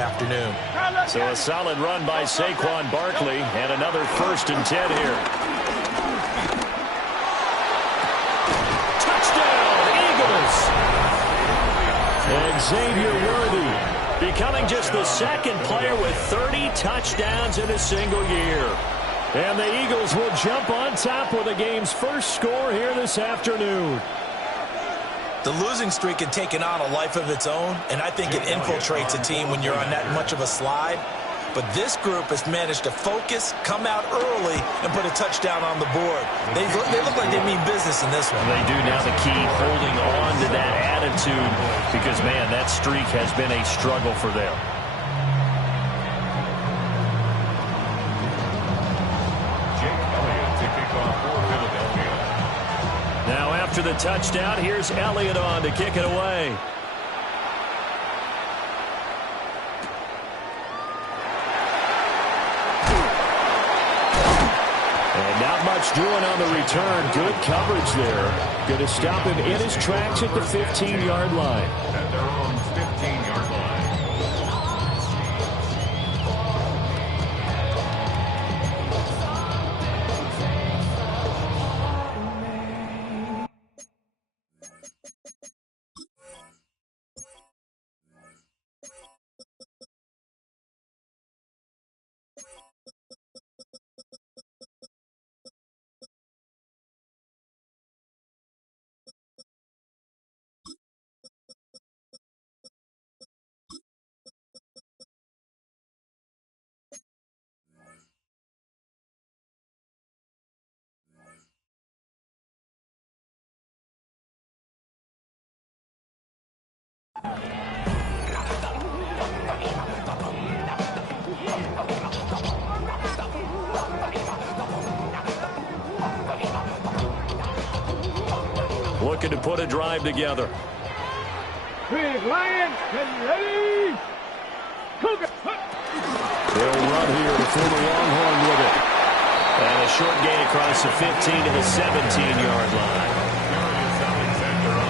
afternoon. So a solid run by Saquon Barkley and another 1st and 10 here. Touchdown, Eagles! And Xavier Worthy becoming just the 2nd player with 30 touchdowns in a single year. And the Eagles will jump on top with the game's first score here this afternoon. The losing streak had taken on a life of its own, and I think it infiltrates a team when you're on that much of a slide. But this group has managed to focus, come out early, and put a touchdown on the board. They look like they mean business in this one. They do. Now the key, holding on to that attitude, because, man, that streak has been a struggle for them. Now after the touchdown, here's Elliott on to kick it away. And not much doing on the return. Good coverage there. Going to stop him in his tracks at the 15-yard line. At their own 15-yard line. Looking to put a drive together. Big Lions, ready, Cougar. They'll run here to form a Longhorn with it. And a short gain across the 15 to the 17-yard line.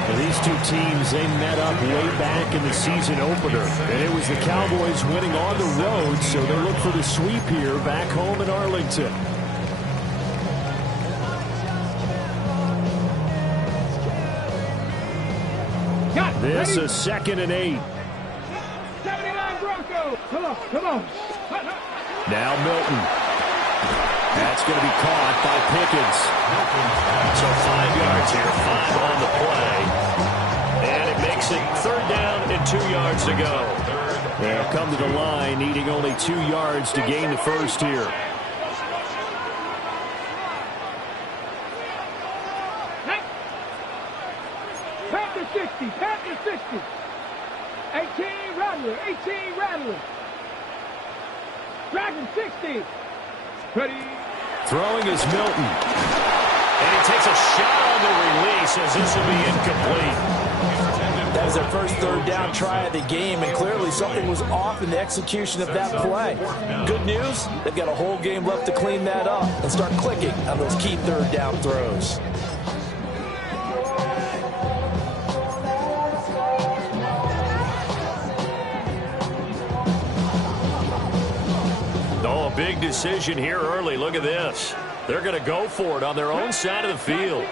Well, these two teams, they met up way back in the season opener. And it was the Cowboys winning on the road, so they look for the sweep here back home in Arlington. This is 2nd and 8. 79 Broncos. Come on. Now Milton. That's going to be caught by Pickens. So 5 yards here, 5 on the play. And it makes it 3rd down and 2 yards to go. They'll come to the line, needing only 2 yards to gain the first here. Pack the 60. 18 Rattler. Dragon 60. Ready. Throwing is Milton. And he takes a shot on the release as this will be incomplete. That was their first 3rd down try of the game, and clearly something was off in the execution of that play. Good news, they've got a whole game left to clean that up and start clicking on those key 3rd down throws. Big decision here early. Look at this. They're going to go for it on their own side of the field.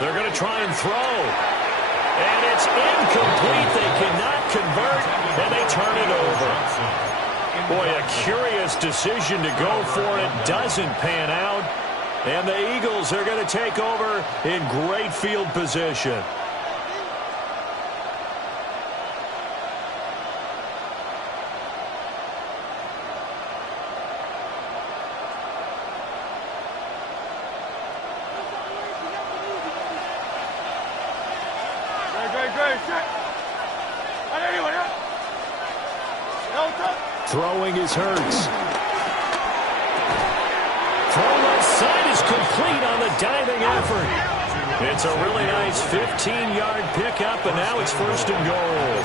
They're going to try and throw. And it's incomplete. They cannot convert, and they turn it over. Boy, a curious decision to go for it. Doesn't pan out. And the Eagles are going to take over in great field position. Throwing is Hurts. Throw left side is complete on the diving effort. It's a really nice 15-yard pickup, and now it's 1st and goal.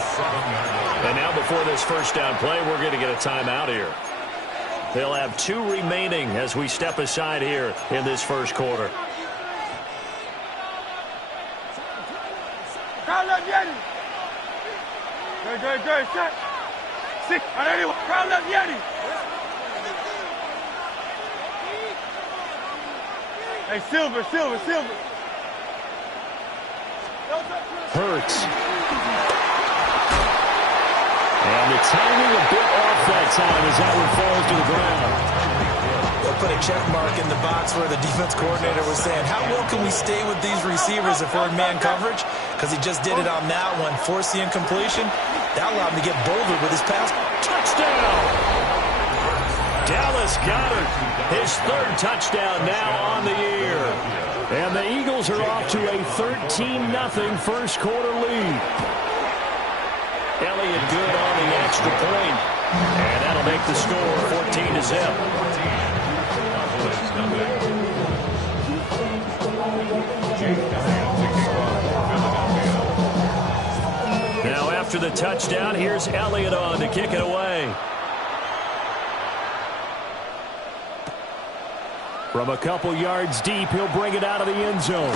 And now before this first down play, we're going to get a timeout here. They'll have 2 remaining as we step aside here in this first quarter. Good. Shot. 6. Crowd left Yeti. Hey, Silver. Hurts. And the timing a bit off that time as that one falls to the ground. They'll put a check mark in the box where the defense coordinator was saying, how well can we stay with these receivers if we're in man coverage? Because he just did it on that one, forced the incompletion. That allowed him to get bolder with his pass. Touchdown! Dallas Goedert, his third touchdown now on the year. And the Eagles are off to a 13-0 first quarter lead. Elliott good on the extra point. And that'll make the score 14-0. Now after the touchdown, here's Elliott on to kick it away. From a couple yards deep, he'll bring it out of the end zone.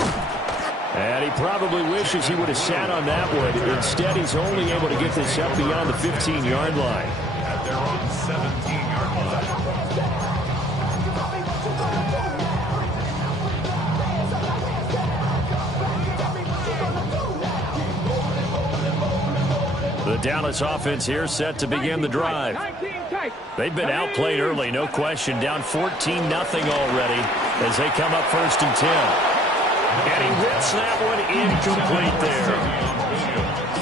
And he probably wishes he would have sat on that one. Instead, he's only able to get this up beyond the 15-yard line. At their own 17-yard line. The Dallas offense here set to begin the drive. They've been outplayed early, no question. Down 14-0 already as they come up 1st and 10. And he rips that one incomplete there.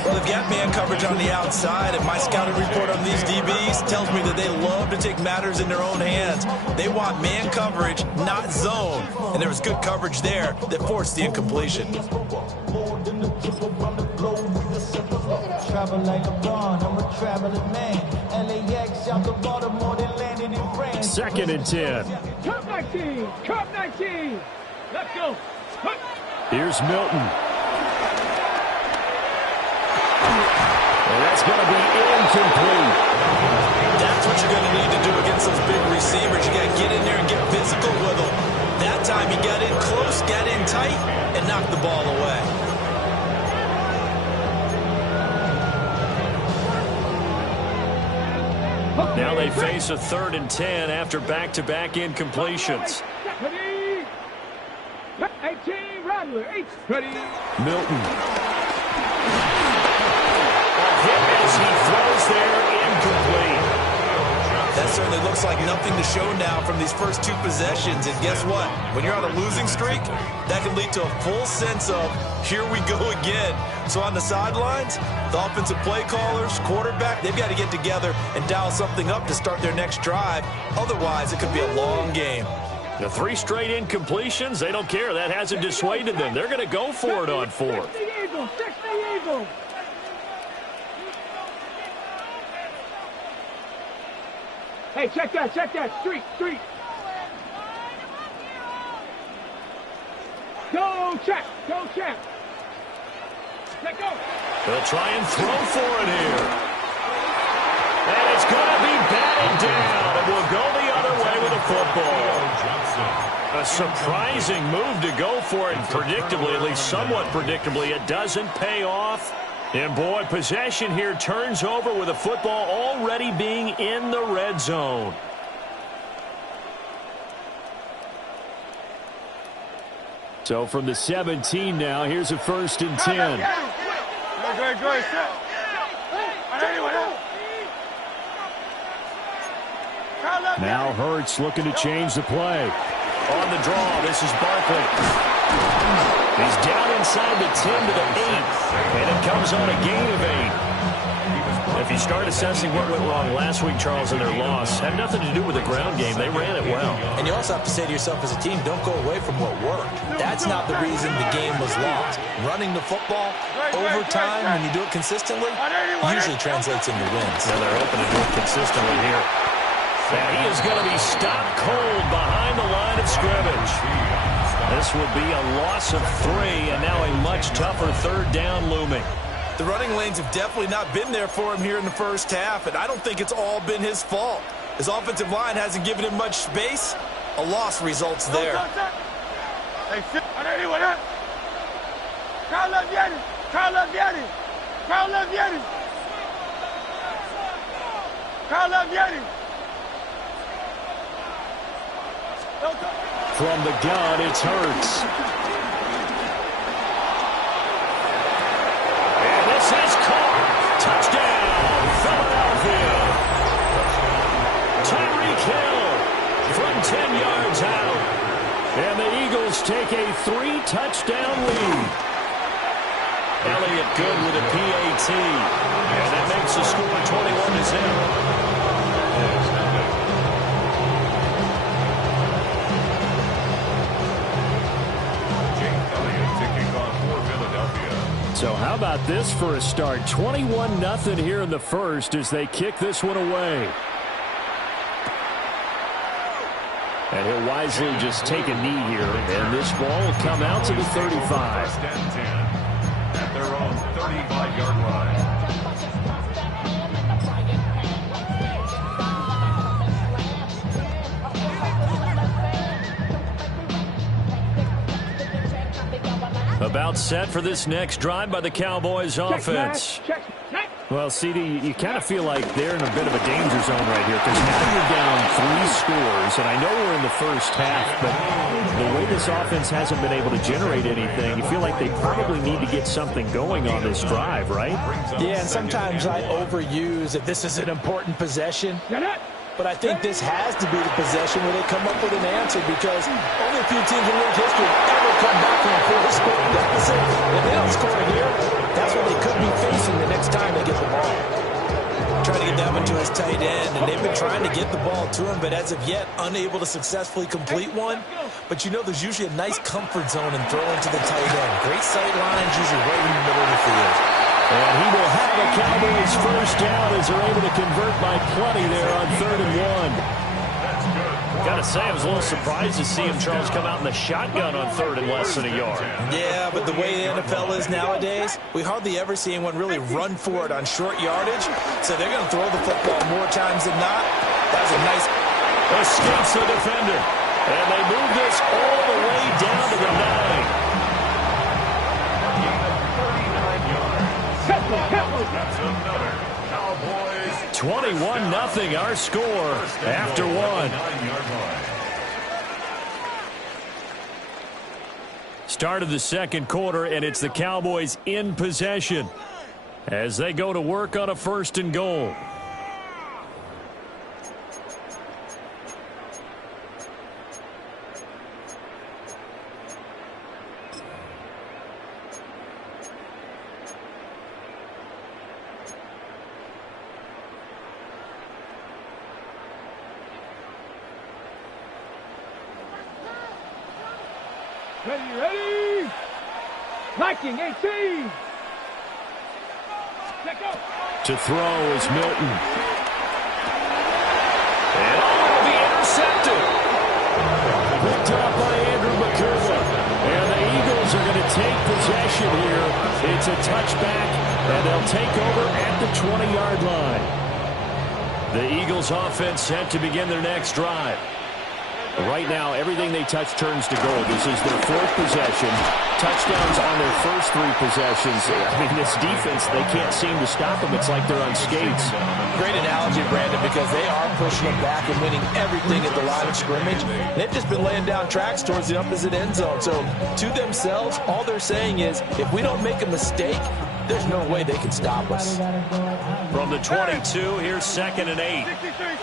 Well, they've got man coverage on the outside, and my scouting report on these DBs tells me that they love to take matters in their own hands. They want man coverage, not zone. And there was good coverage there that forced the incompletion. Second and 10. Cup 19. Let's go. Here's Milton. And that's going to be incomplete. That's what you're going to need to do against those big receivers. You got to get in there and get physical with them. That time he got in close, got in tight, and knocked the ball away. Now they face a 3rd and 10 after back-to-back incompletions. 18, Rattler. 8. Milton. A hit as he throws there, incomplete. That certainly looks like nothing to show now from these first 2 possessions. And guess what? When you're on a losing streak, that can lead to a full sense of, here we go again. So on the sidelines, the offensive play callers, quarterback, they've got to get together and dial something up to start their next drive. Otherwise, it could be a long game. The 3 straight incompletions, they don't care. That hasn't dissuaded them. They're going to go for it on 4th. Eagle. Hey, check that. Street. Go, check. Let go. They'll try and throw for it here. And it's going to be batted down. And we'll go the other way with the football. A surprising move to go for it. And predictably, at least somewhat predictably, it doesn't pay off. And boy, possession here turns over with the football already being in the red zone. So from the 17 now, here's a 1st and 10. Good. Now Hurts looking to change the play. On the draw, this is Barkley. He's down inside the 10 to the 8, and it comes on a gain of 8. If you start assessing what went wrong last week, Charles, in their loss, had nothing to do with the ground game. They ran it well. And you also have to say to yourself as a team, don't go away from what worked. That's not the reason the game was lost. Running the football over time, when you do it consistently, usually translates into wins. And they're hoping to do it consistently here. And he is going to be stopped cold behind the line of scrimmage. This will be a loss of 3, and now a much tougher 3rd down looming. The running lanes have definitely not been there for him here in the first half, and I don't think it's all been his fault. His offensive line hasn't given him much space. A loss results there. Crowd love Yeti. From the gun, it's Hurts. And this is caught. Touchdown, Philadelphia. Tyreek Hill from 10 yards out. And the Eagles take a 3-touchdown lead. Elliott good with a PAT. And that makes the score 21-0. So how about this for a start? 21-0 here in the first as they kick this one away. And he'll wisely just take a knee here. And this ball will come out to the 35. At their own 35-yard line. About set for this next drive by the Cowboys offense. Well, CD, you kind of feel like they're in a bit of a danger zone right here because now you're down 3 scores, and I know we're in the first half, but the way this offense hasn't been able to generate anything, you feel like they probably need to get something going on this drive, right? Yeah, and sometimes I overuse that this is an important possession. But I think this has to be the possession where they come up with an answer because only a few teams in league history have ever come back from a 4-score deficit. If they don't score here, that's what they could be facing the next time they get the ball. Trying to get that one to his tight end, and they've been trying to get the ball to him, but as of yet, unable to successfully complete one. But you know there's usually a nice comfort zone in throwing to the tight end. Great sight lines, usually right in the middle of the field. And he will have a Cowboys first down as they're able to convert by plenty there on 3rd and 1. Got to say, I was a little surprised to see him, Charles, come out in the shotgun on 3rd and less than a yard. Yeah, but the way the NFL is nowadays, we hardly ever see anyone really run for it on short yardage. So they're going to throw the football more times than not. That was a nice... Escapes the defender. And they move this all the way down to the 9. 21-0 our score after 1. Start of the second quarter, and it's the Cowboys in possession as they go to work on a 1st and goal. Ready. Viking 18. To throw is Milton. And will be intercepted. Picked up by Andrew McCurva. And the Eagles are going to take possession here. It's a touchback, and they'll take over at the 20-yard line. The Eagles offense set to begin their next drive. Right now, everything they touch turns to gold. This is their 4th possession. Touchdowns on their first 3 possessions. I mean, this defense, they can't seem to stop them. It's like they're on skates. Great analogy, Brandon, because they are pushing them back and winning everything at the line of scrimmage. They've just been laying down tracks towards the opposite end zone. So, to themselves, all they're saying is, if we don't make a mistake, there's no way they can stop us. From the 22, here's 2nd and 8.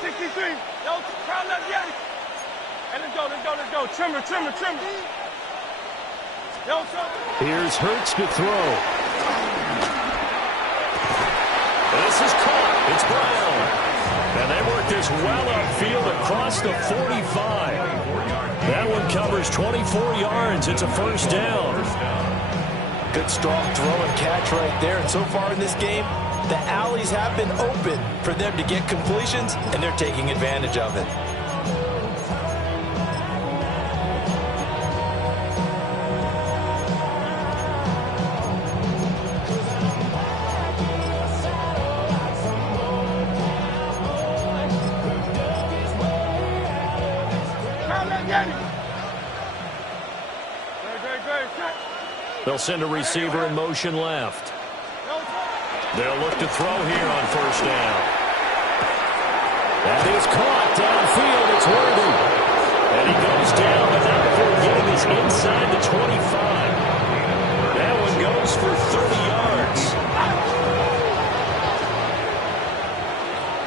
63. Yo, crowd left Yeti. Hey, let's go. Trimmer. Yo, here's Hurts to throw. This is caught. It's Brown. And they work this well upfield across the 45. That one covers 24 yards. It's a 1st down. Good, strong throw and catch right there. And so far in this game, the alleys have been open for them to get completions, and they're taking advantage of it. They'll send a receiver in motion left. They'll look to throw here on 1st down. And he's caught downfield. It's Worthy. And he goes down, but not before getting his inside the 25. That one goes for 30 yards.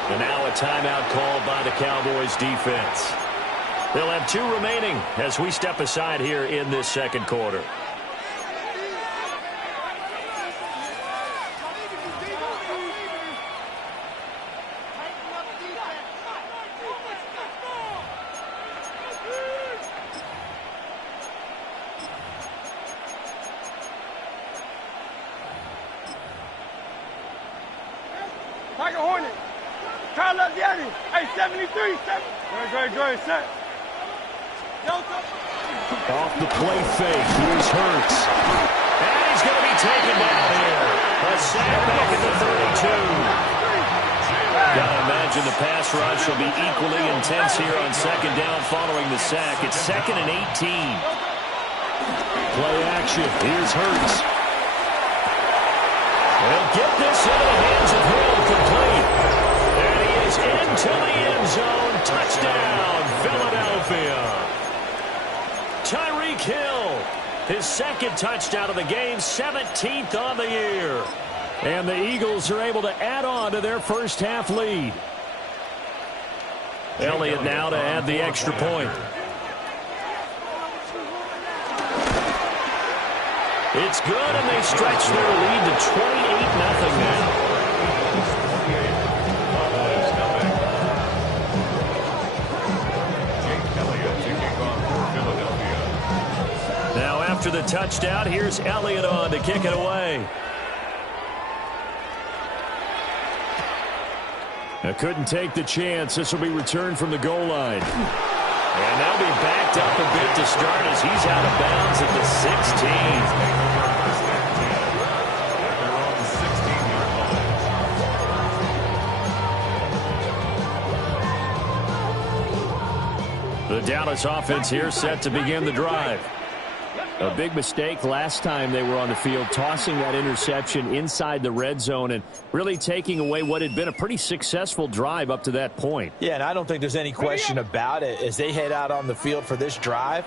And now a timeout called by the Cowboys defense. They'll have 2 remaining as we step aside here in this second quarter. Tiger Hornet. Kyle Laziani. Hey, 73. Great, set. Off the play fake. Here's Hurts. And he's going to be taken down here. A sack back at the 32. Got to imagine the pass rush will be equally intense here on second down following the sack. It's 2nd and 18. Play action. Here's Hurts. They'll get this into the hands of Hill, complete. And he is into the end zone. Touchdown, Philadelphia. Tyreek Hill, his 2nd touchdown of the game, 17th on the year. And the Eagles are able to add on to their first half lead. Elliott now to add the extra point. It's good, and they stretch their lead to 28-0 now. Now after the touchdown, here's Elliott on to kick it away. Couldn't take the chance. This will be returned from the goal line. And they'll be backed up a bit to start as he's out of bounds at the 16. The Dallas offense here set to begin the drive. A big mistake last time they were on the field, tossing that interception inside the red zone and really taking away what had been a pretty successful drive up to that point. Yeah, and I don't think there's any question about it. As they head out on the field for this drive,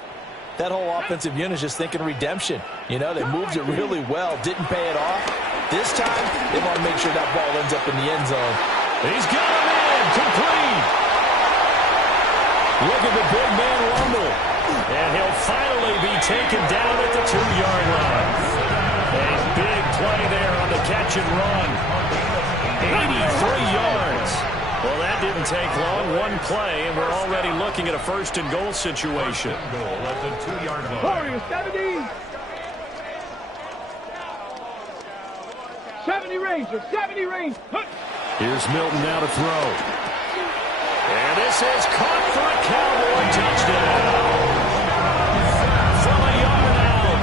that whole offensive unit is just thinking redemption. You know, they moved it really well, didn't pay it off. This time, they want to make sure that ball ends up in the end zone. He's got him in, complete. Look at the big man rumble. And he'll finally be taken down at the 2-yard line. A big play there on the catch and run. 83 yards. Well, that didn't take long. One play, and we're already looking at a 1st and goal situation. Goal at the 2-yard line. 70 range. 70 range. Here's Milton now to throw. And this is caught for a Cowboy touchdown. From a yard out.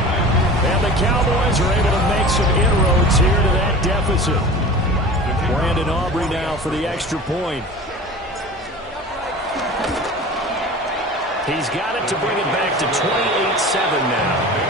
And the Cowboys are able to make some inroads here to that deficit. Brandon Aubrey now for the extra point. He's got it to bring it back to 28-7 now.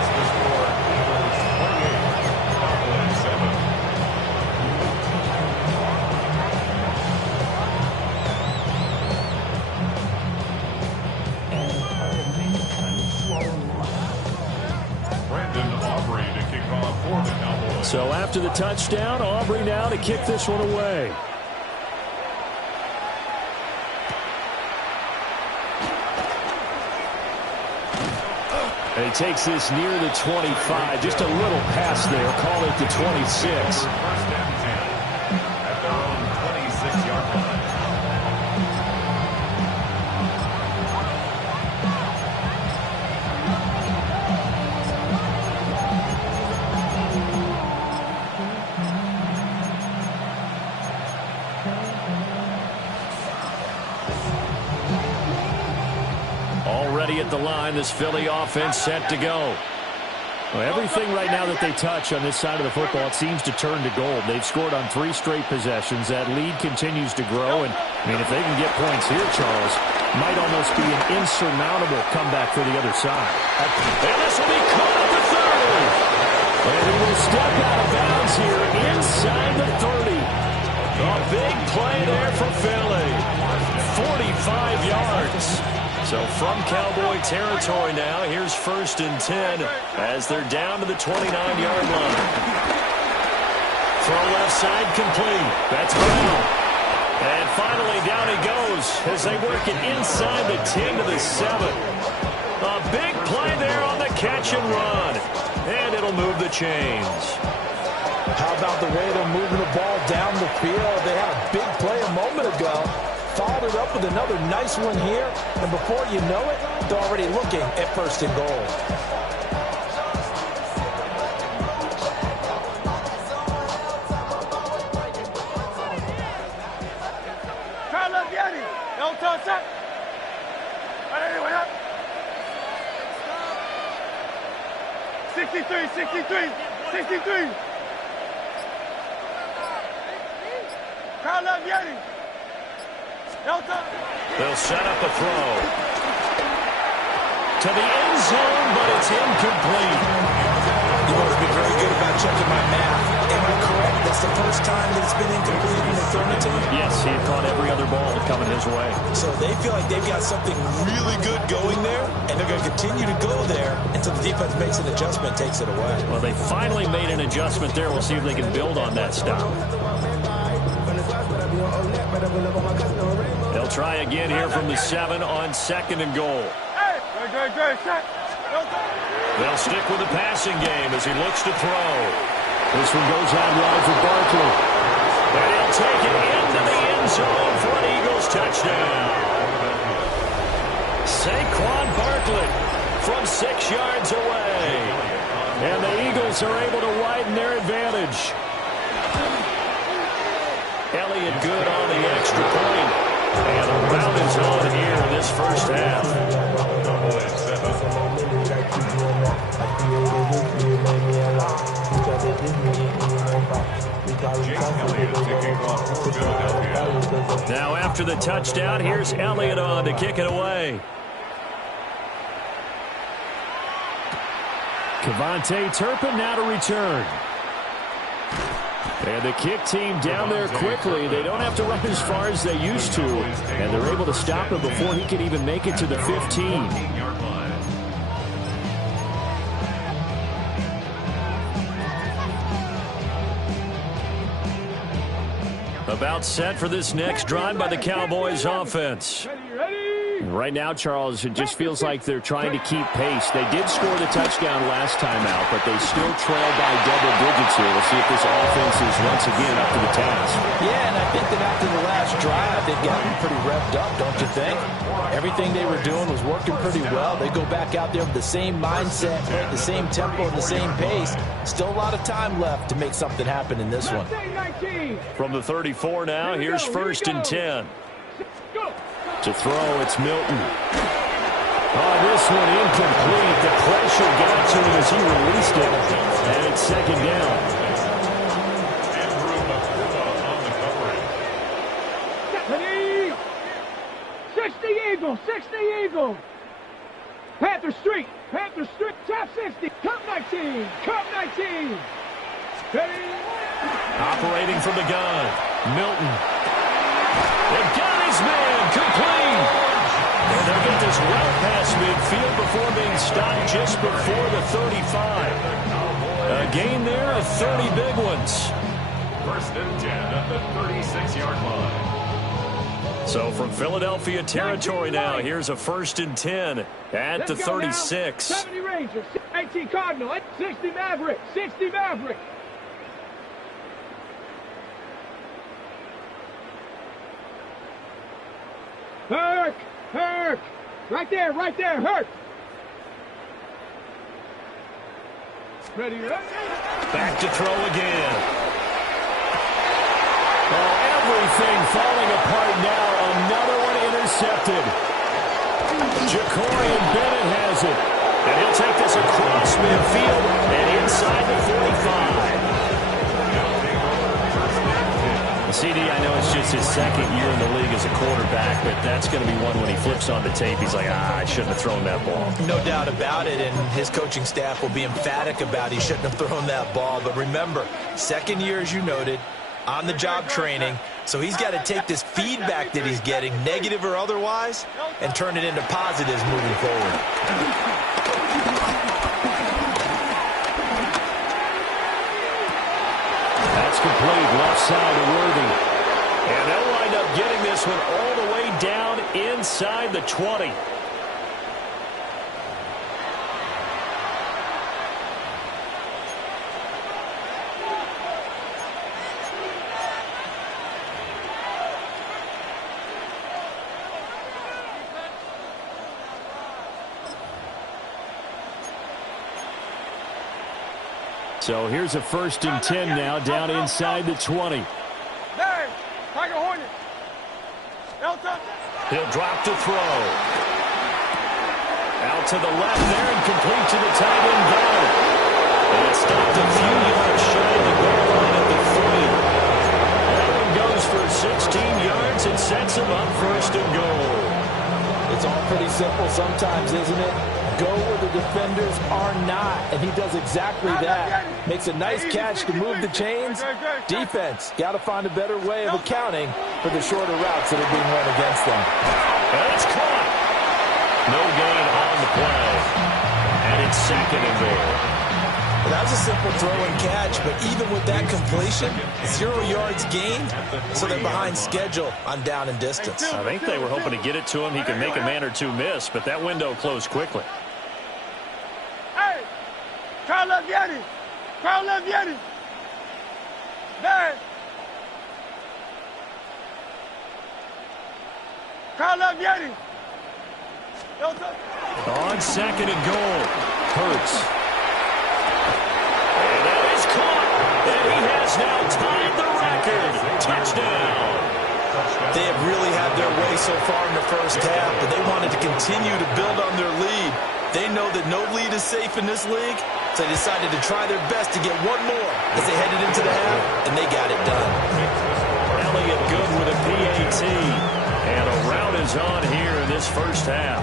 So after the touchdown, Aubrey now to kick this one away. And he takes this near the 25. Just a little pass there. Call it the 26. At their own 26-yard line. Already at the line, this Philly offense set to go. Well, everything right now that they touch on this side of the football, it seems to turn to gold. They've scored on 3 straight possessions. That lead continues to grow. And, I mean, if they can get points here, Charles, might almost be an insurmountable comeback for the other side. And this will be caught at the 30. And he will step out of bounds here inside the 30. A big play there for Philly. 5 yards. So from Cowboy territory now, here's 1st and 10 as they're down to the 29-yard line. Throw left side complete. That's Brown. And finally down he goes as they work it inside the 10 to the 7. A big play there on the catch and run. And it'll move the chains. How about the way they're moving the ball down the field? They had a big play a moment ago. Followed it up with another nice one here. And before you know it, they're already looking at 1st and goal. Carlos Vianney. Don't touch that. Anyway, up. 63, 63, 63. Carlos Vianney. Don't touch. They'll set up a throw to the end zone, but it's incomplete. You must be very good about checking my math. Am I correct? That's the first time that it's been incomplete when they've thrown it to him? Yes, he had caught every other ball coming his way. So they feel like they've got something really good going there, and they're going to continue to go there until the defense makes an adjustment and takes it away. Well, they finally made an adjustment there. We'll see if they can build on that stop. They'll try again here from the 7 on 2nd and goal. They'll stick with the passing game as he looks to throw. This one goes out wide for Barkley. And he'll take it into the end zone for an Eagles touchdown. Saquon Barkley from 6 yards away. And the Eagles are able to widen their advantage. Elliott good on the extra point. And a round is on here in this first half. Now after the touchdown, here's Elliott on to kick it away. KaVontae Turpin now to return. And the kick team down there quickly. They don't have to run as far as they used to. And they're able to stop him before he can even make it to the 15. About set for this next drive by the Cowboys offense. Right now, Charles, it just feels like they're trying to keep pace. They did score the touchdown last time out, but they still trail by double digits here. We'll see if this offense is once again up to the task. Yeah, and I think that after the last drive, they've gotten pretty revved up, don't you think? Everything they were doing was working pretty well. They go back out there with the same mindset, play at the same tempo and the same pace. Still a lot of time left to make something happen in this one. From the 34 now, here's 1st and 10. To throw, it's Milton. Oh, this one incomplete. The pressure got to him as he released it. And it's 2nd down. Ready? 60 Eagle, 60 Eagle. Panther Street, top 60, Cup 19, Cup 19. Ready? Operating from the gun, Milton. They've got his man, complete. And they'll get this well past midfield before being stopped just before the 35. A gain there of 30 big ones. 1st and 10 at the 36-yard line. So from Philadelphia territory now, here's a 1st and 10 at the 36. 70 Rangers, 18 Cardinal, 60 Maverick, 60 Maverick. Herc, right there, Herc. Ready, Back to throw again. Oh, everything falling apart now. Another one intercepted. Jacorian Bennett has it. And he'll take this across midfield and inside the 45. CD, I know it's just his 2nd year in the league as a quarterback, but that's going to be one when he flips on the tape. He's like, I shouldn't have thrown that ball. No doubt about it, and his coaching staff will be emphatic about he shouldn't have thrown that ball. But remember, 2nd year, as you noted, on-the-job training, So he's got to take this feedback that he's getting, negative or otherwise, and turn it into positives moving forward. That's complete, left side to Worthy. And they'll wind up getting this one all the way down inside the 20. So here's a 1st and 10 now, down inside the 20. There, Tiger Hornet. Elton. He'll drop to throw. Out to the left there and complete to the tight end Goddard. And it stopped a few yards shy of the goal line at the 3. That one goes for 16 yards and sets him up 1st and goal. It's all pretty simple sometimes, isn't it? Go where the defenders are not, and he does exactly that. Makes a nice catch to move the chains. Defense, got to find a better way of accounting for the shorter routes that are being run against them. And it's caught. No gain on the play. And it's 2nd and goal. That was a simple throw and catch, but even with that completion, 0 yards gained, so they're behind schedule on down and distance. I think they were hoping to get it to him. He could make a man or two miss, but that window closed quickly. Hey, Carl Leviani. Carl Leviani. There. Carl Leviani. Elton. On 2nd and goal, Hurts. And that is caught. And he has now tied the record. Touchdown. They have really had their way so far in the first half, but they wanted to continue to build on their lead. They know that no lead is safe in this league, so they decided to try their best to get one more as they headed into the half, and they got it done. Elliott good with a PAT. And a rout is on here in this first half.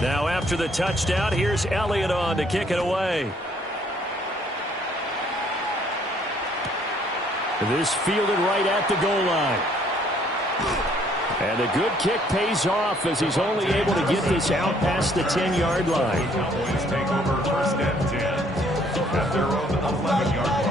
Now after the touchdown, here's Elliott on to kick it away. This fielded right at the goal line. And a good kick pays off as he's only able to get this out past the 10-yard line. Cowboys take over 1st and 10 at their own 11-yard